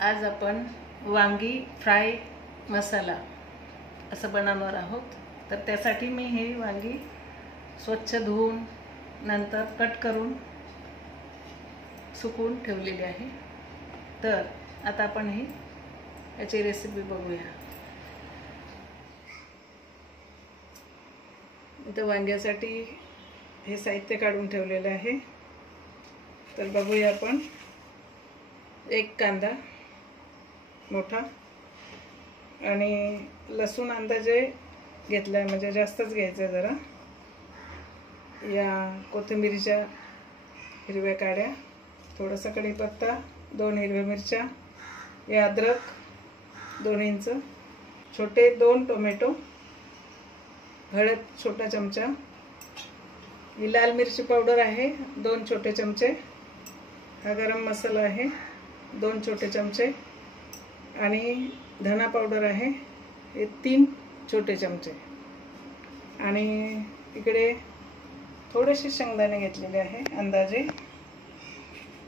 आज आपण वांगी फ्राय मसाला असं बनवणार आहोत। तर त्यासाठी मी हे वांगी स्वच्छ धुवून नंतर कट करून सुकवून ठेवलेली आहे। तर आता आपण याची रेसिपी बघूया। इथे वांग्यासाठी हे साहित्य काढून ठेवलेले आहे। तर बघूया आपण। एक कांदा मोठा आणि लसूण अंदाजे घेतलाय, म्हणजे जास्तच घ्यायचा जरा। या कोथिंबीरीच्या हिरव्या काड्या, थोडासा कढीपत्ता, 2 हिरव्या मिरच्या, या अद्रक 2 इंच, छोटे 2 टोमॅटो, हळद छोटा चमचा, ही लाल मिरची पावडर आहे 2 छोटे चमचे, हा गरम मसाला आहे 2 छोटे चमचे, आणि धना पावडर आहे हे 3 छोटे चमचे, आणि इकडे थोडेसे शेंगदाणे घेतलेले आहे अंदाजे,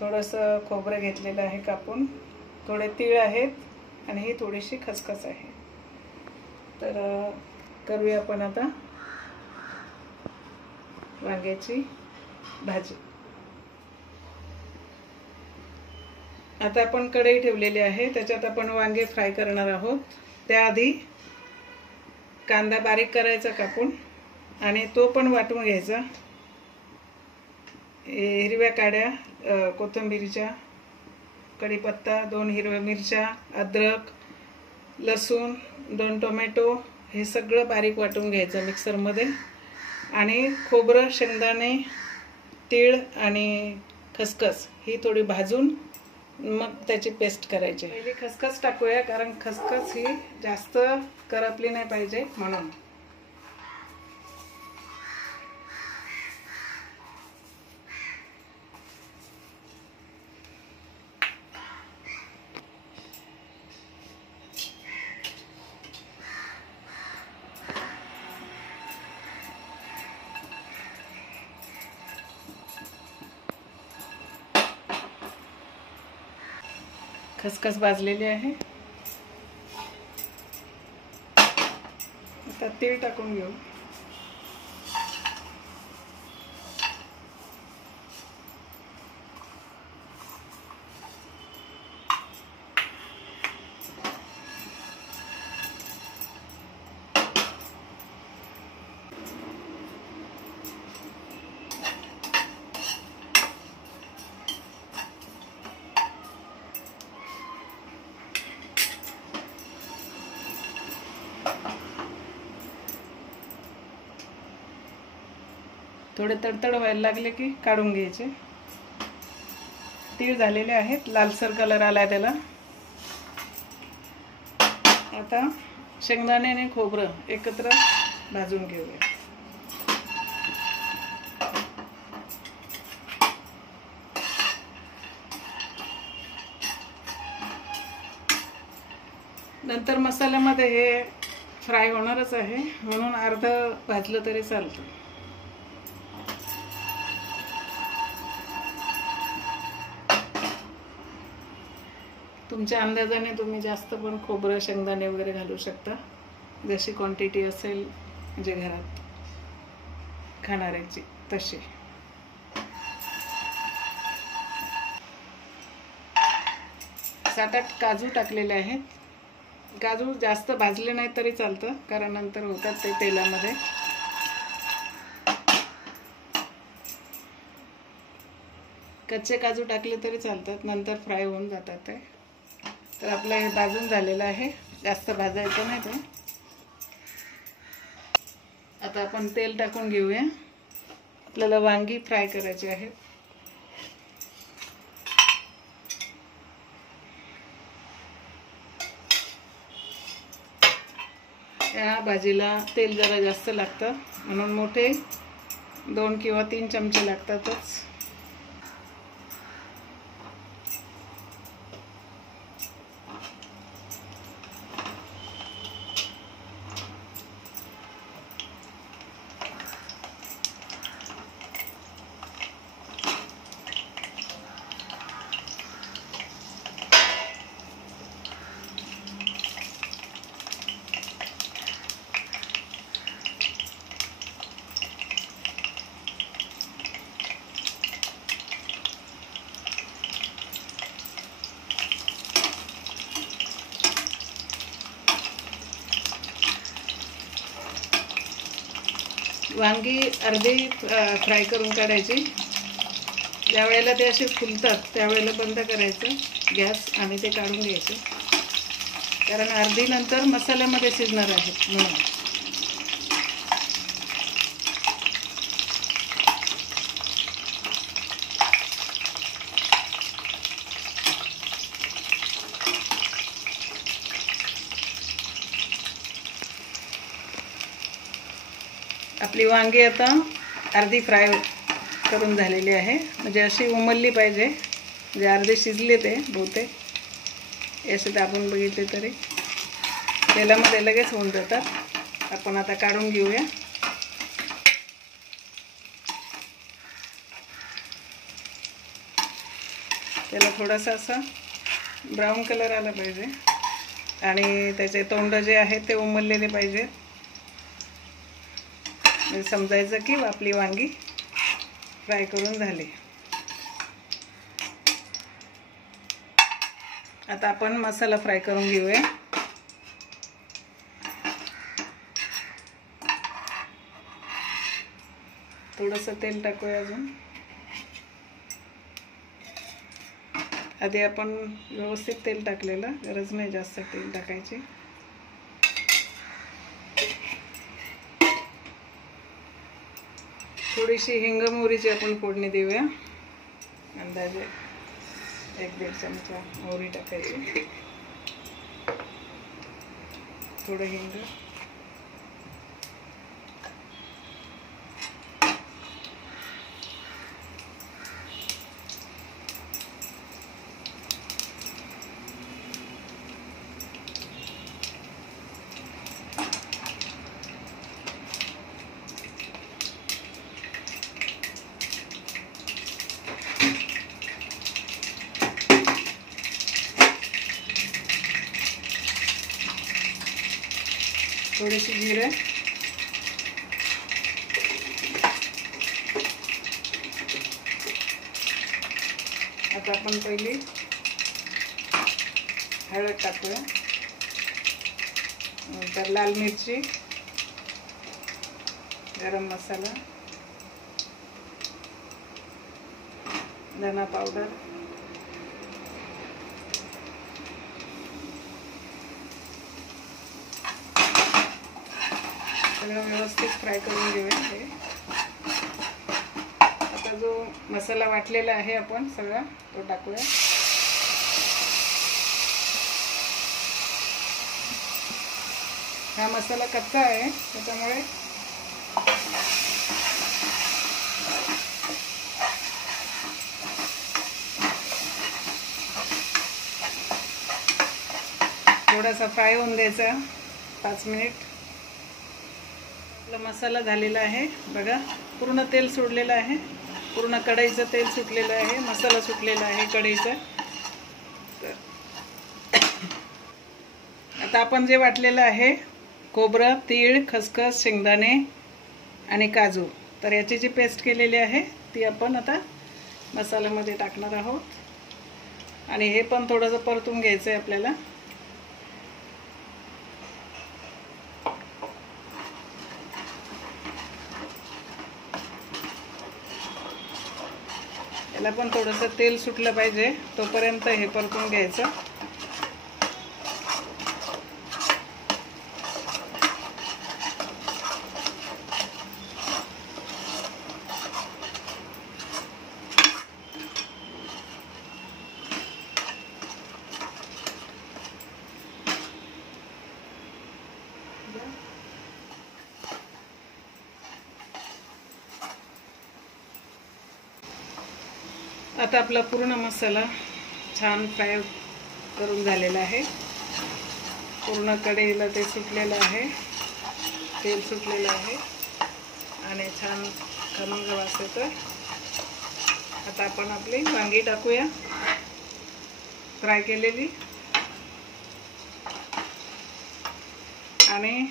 थोडंसं खोबरं घेतलेलं आहे कापून, थोडे तीळ आहेत, आणि ही थोडीशी खसखस आहे। तर करूया आपण आता वांग्याची भाजी। आता आपण कढई ठेवलेली आहे, त्याच्यात आपण वांगे फ्राय करणार आहोत। त्याआधी कांदा बारीक करायचा कापून, आणि तो पण वाटून घ्यायचा। हिरव्या काड्या कोथिंबीरीच्या, कढीपत्ता, 2 हिरव्या मिरच्या, अद्रक, लसूण, 2 टोमॅटो, हे सगळं बारीक वाटून घ्यायचं मिक्सरमध्ये, आणि खोबरं, शेंगदाणे, तीळ आणि खसखस ही थोडी भाजून मग त्याची पेस्ट करायची। पहिली खसखस टाकूया, कारण खसखस ही जास्त करपली नाही पाहिजे म्हणून। खसखस भाजलेली आहे। आता तीळ टाकून घेऊ। थोडे तडतड व्हायला लागले की काढून घ्यायचे। तीळ झालेले आहेत, लालसर कलर आलाय त्याला। आता शेंगदाणे आणि खोबरं एकत्र भाजून घेऊया। नंतर मसाल्यामध्ये हे फ्राय होणारच आहे, म्हणून अर्ध भाजलं तरी चालतं। तुमच्या अंदाजाने तुम्ही जास्त पण खोबरं, शेंगदाणे वगैरे घालू शकता, जशी क्वांटिटी असेल म्हणजे घरात खाणाऱ्याची तशी। सात-आठ काजू टाकलेले आहेत। काजू जास्त भाजले नाही तरी चालतं, कारण नंतर होतात ते तेलामध्ये। कच्चे काजू टाकले तरी चालतात, नंतर फ्राय होऊन जातात ते। तर आपलं हे भाजून झालेलं आहे, जास्त भाजायचं नाही ते। आता आपण तेल टाकून घेऊया। आपल्याला वांगी फ्राय करायची आहे। या भाजीला तेल जरा जास्त लागतं, म्हणून मोठे 2 किंवा 3 चमचे लागतातच। वांगी अर्धी फ्राय करून काढायची. ज्या वेळेला ते असे फुलतात त्यावेळेला बंद करायचं गॅस आणि ते काढून घ्यायचं, कारण अर्धी नंतर मसाल्यामध्ये शिजणार आहेत म्हणून. आपली वांगी आता अर्धी फ्राय करून झालेली आहे, म्हणजे अशी उमलली पाहिजे, म्हणजे अर्धे शिजले ते बहुतेक. असे दाबून बघितले तरी तेलामध्ये लगेच होऊन जातात. आपण आता काढून घेऊया. त्याला थोडासा असा ब्राऊन कलर आला पाहिजे आणि त्याचे तोंड जे आहेत ते उमललेले पाहिजे, म्हणजे समजायचं की आपली वांगी फ्राय करून झाली. आता आपण मसाला फ्राय करून घेऊया. थोडंसं तेल टाकूया अजून. आधी आपण व्यवस्थित तेल टाकलेलं, गरज नाही जास्त तेल टाकायची. थोडीशी हिंग मोहरीची आपण फोडणी देऊया. अंदाजे 1-1.5 चमचा मोहरी टाकायची, थोडं हिंग, थोडीशी जिरे, आता आपण पहिली हळद टाकूया, नंतर लाल मिरची, गरम मसाला, धना पावडर, सगळं व्यवस्थित फ्राय करून घेऊया. हे आता जो मसाला वाटलेला आहे आपण सगळा तो टाकूया. हा मसाला कच्चा आहे त्याच्यामुळे थोडासा फ्राय होऊन द्यायचा 5 मिनिट. आपला मसाला झालेला आहे बघा, पूर्ण तेल सोडलेलं आहे, पूर्ण कढईचं तेल सुटलेलं आहे, मसाला सुटलेला आहे कढईचा. आता आपण जे वाटलेलं आहे खोबरं, तीळ, खसखस, शेंगदाणे आणि काजू, तर याची जी पेस्ट केलेली आहे ती आपण आता मसाल्यामध्ये टाकणार आहोत. आणि हे पण थोडंसं परतून घ्यायचं आहे आपल्याला. याला पण थोडंसं तेल सुटलं पाहिजे तोपर्यंत हे परतून घ्यायचं. आता आपला पूर्ण मसाला छान फ्राय करून झालेला आहे. पूर्ण कढईला ते सुटलेलं आहे, तेल सुटलेलं आहे आणि छान खमंग वास येतोय. आता आपण आपली वांगी टाकूया फ्राय केलेली. आणि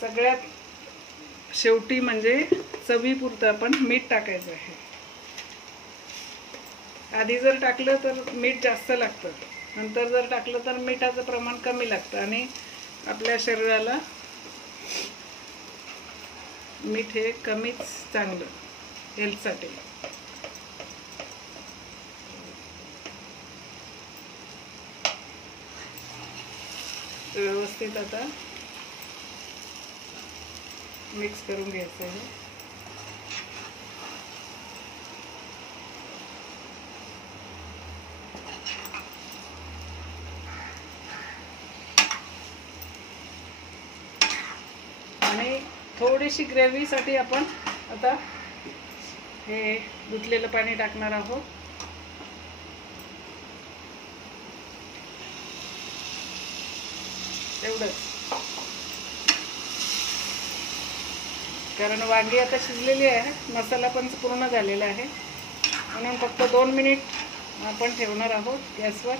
सगळ्यात शेवटी म्हणजे चवीपुरतं आपण मीठ टाकायचं आहे. आधी जर टाकलं तर मीठ जास्त लागतं, नंतर जर टाकलं तर मिठाचं प्रमाण कमी लागतं आणि आपल्या शरीराला मीठ हे कमीच चांगलं हेल्थसाठी. व्यवस्थित आता मिक्स करून घ्यायचं आहे. आणि थोडीशी ग्रेव्हीसाठी आपण आता हे धुतलेलं पाणी टाकणार आहोत. एवढंच, कारण वांगी आता शिजलेली आहे, मसाला पण पूर्ण झालेला आहे, म्हणून फक्त 2 मिनिट आपण ठेवणार आहोत गॅसवर.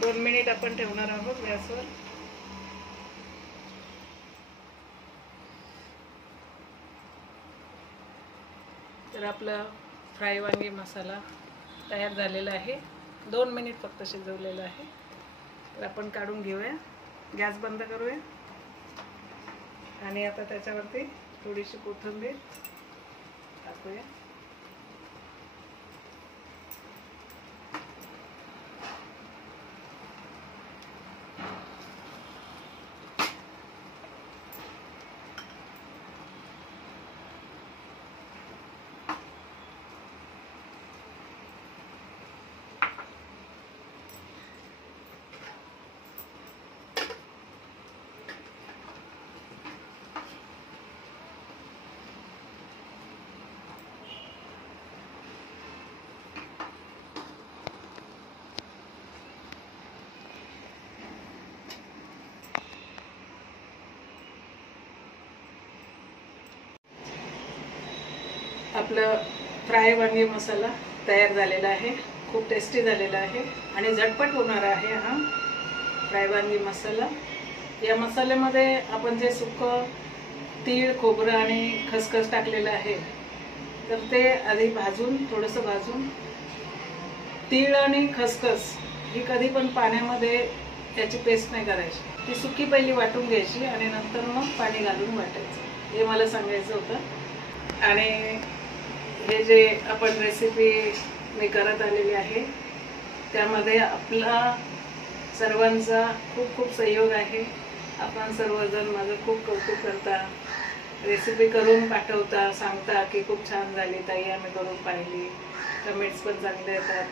दोन मिनिट आपण ठेवणार आहोत गॅसवर. तर आपला फ्राय वांगी मसाला तयार झालेला आहे. 2 मिनिट फक्त शिजवलेला आहे. तर आपण काढून घेऊया, गॅस बंद करूया आणि आता त्याच्यावरती थोडीशी कोथिंबीर टाकूया. आपलं फ्राय वांगी मसाला तयार झालेला आहे. खूप टेस्टी झालेला आहे आणि झटपट होणारा आहे हा फ्राय वांगी मसाला. या मसाल्यामध्ये आपण जे सुकं तीळ, खोबरं आणि खसखस टाकलेलं आहे, तर ते आधी भाजून, थोडंसं भाजून, तीळ आणि खसखस ही कधी पण पाण्यामध्ये त्याची पेस्ट नाही करायची, ती सुकी पहिली वाटून घ्यायची आणि नंतर मग पाणी घालून वाटायचं. हे मला सांगायचं होतं. आणि हे जे आपण रेसिपी मी करत आलेली आहे त्यामध्ये आपला सर्वांचा खूप खूप सहयोग आहे. आपण सर्वजण माझं खूप कौतुक करता, रेसिपी करून पाठवता, सांगता की खूप छान झाली ताई, आम्ही करून पाहिली. कमेंट्स पण चांगले येतात.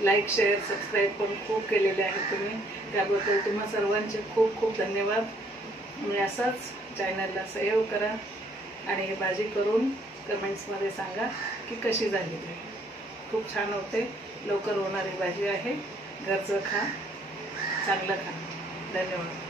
लाईक, शेअर, सबस्क्राईब पण खूप केलेले आहेत तुम्ही. त्याबद्दल तुम्हा सर्वांचे खूप खूप धन्यवाद. आणि असाच चॅनलला सहयोग करा आणि ही भाजी करून कमेंट्समध्ये सांगा की कशी झाली आहे. खूप छान होते, लवकर होणारी भाजी आहे. घरचं खा, चांगलं खा. धन्यवाद.